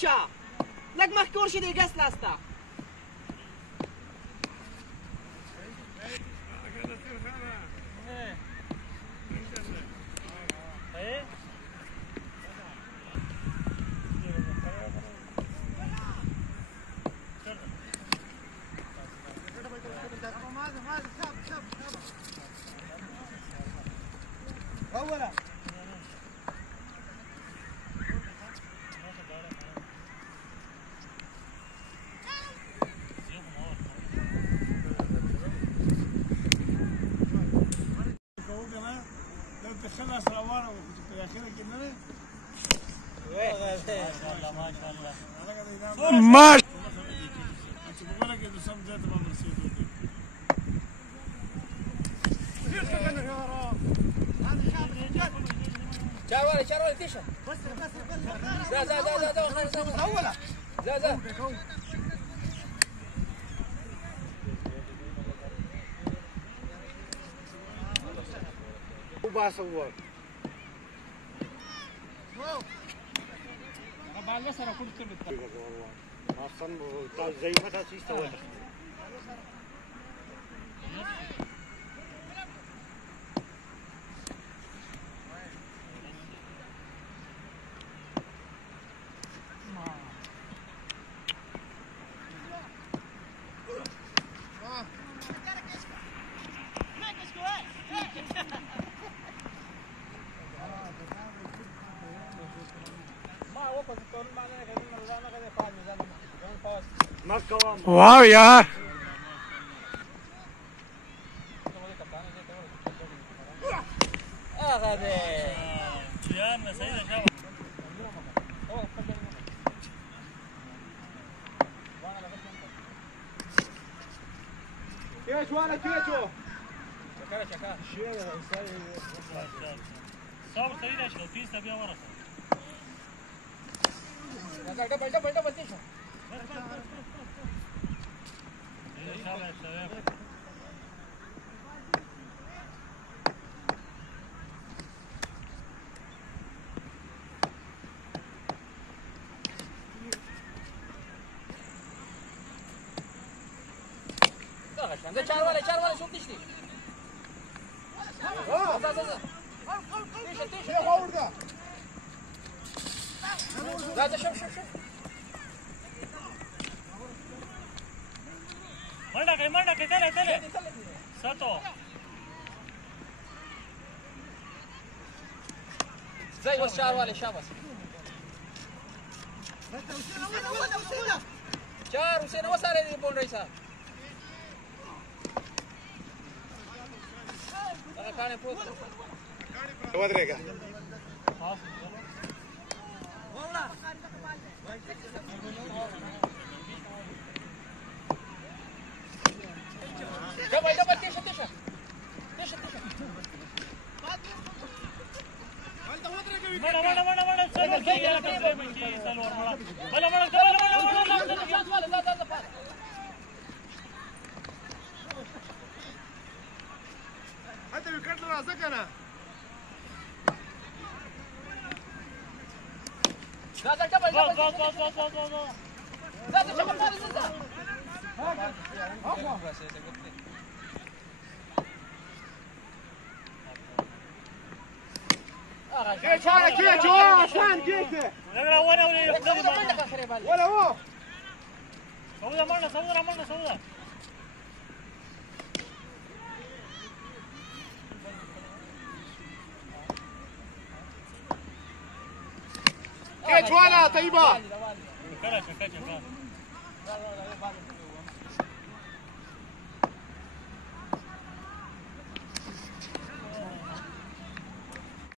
شه لږ مخکې ورشي دی ګس لاسته ماش چاروالی تیشه ذا وباسور بالله سره کوم څه به اصلا ضعیفه تاسو استوي واو یار چاروالی شوف تشتي لا شوف منډه کې تله ساتو زي بس چاروالی شاباس چار حسین وساره دی بول رہی صاحب کانے پوت ودرېګه دبل تيشه انت وکړ راځه کنه دا دبل كيف عشان كيف لا ولا ولا هو سودا مرنا سودا كيف وانا طيبه كذا